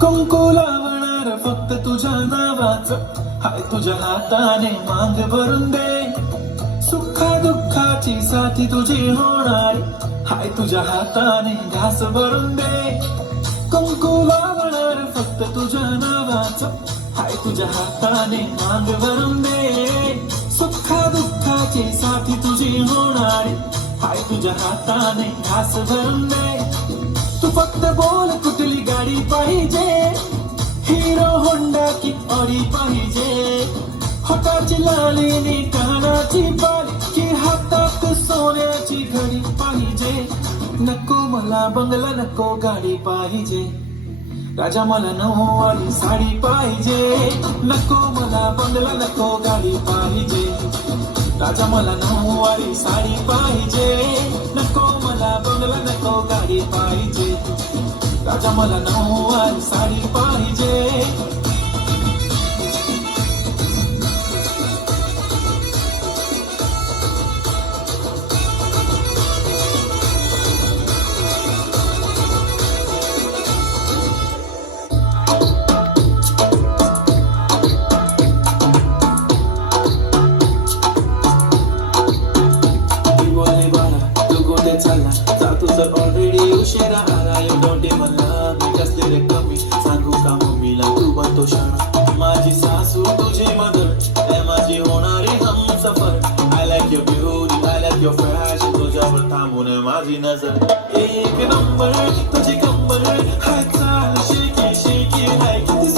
कुंकू लावणार फक्त तुझ्या नावाचं, हाय तुझ्या हाताने मांग भरून दे. सुखा दुःखाची साथी तुझी होणार, हाय तुझ्या हाताने घास भरून दे. कुंकू लावणार फक्त तुझ्या नावाचं, हाय तुझ्या हाताने मांग भरून दे. सुखा दुःखाची साथी तुझी होणार, हाय तुझ्या हाताने घास भरून दे. तू फक्त बोल कुठली गाडी पाहिजे, हिरो होंडा की ऑडी पाहिजे. हाताची लाली नी कानाची बाली, की हातात सोन्याची घडी पाहिजे. नको मला बंगला, नको गाडी पाहिजे. राजा मला नऊवारी साडी पाहिजे. नको मला बंगला, नको गाडी पाहिजे. राजा मला नऊवारी साडी पाहिजे. नको मला बंगला, नको गाडी पाहिजे. राजा मला नऊवारी साडी पाहिजे. ऑलरेडी उशिरा आला, यू डोंट इवन लव्ह मी. कसले रे कमी सांगू का मम्मीला, तू बनतो शाळा. माझी सासू तुझी मदर, ए माझी होणारी Humsafar. I like your beauty, I like your fashion. तुझ्यावर थांबून माझी नजर. एक नंबर तुझी कंबर, हाय चाल शेकी शेकी, हाय किती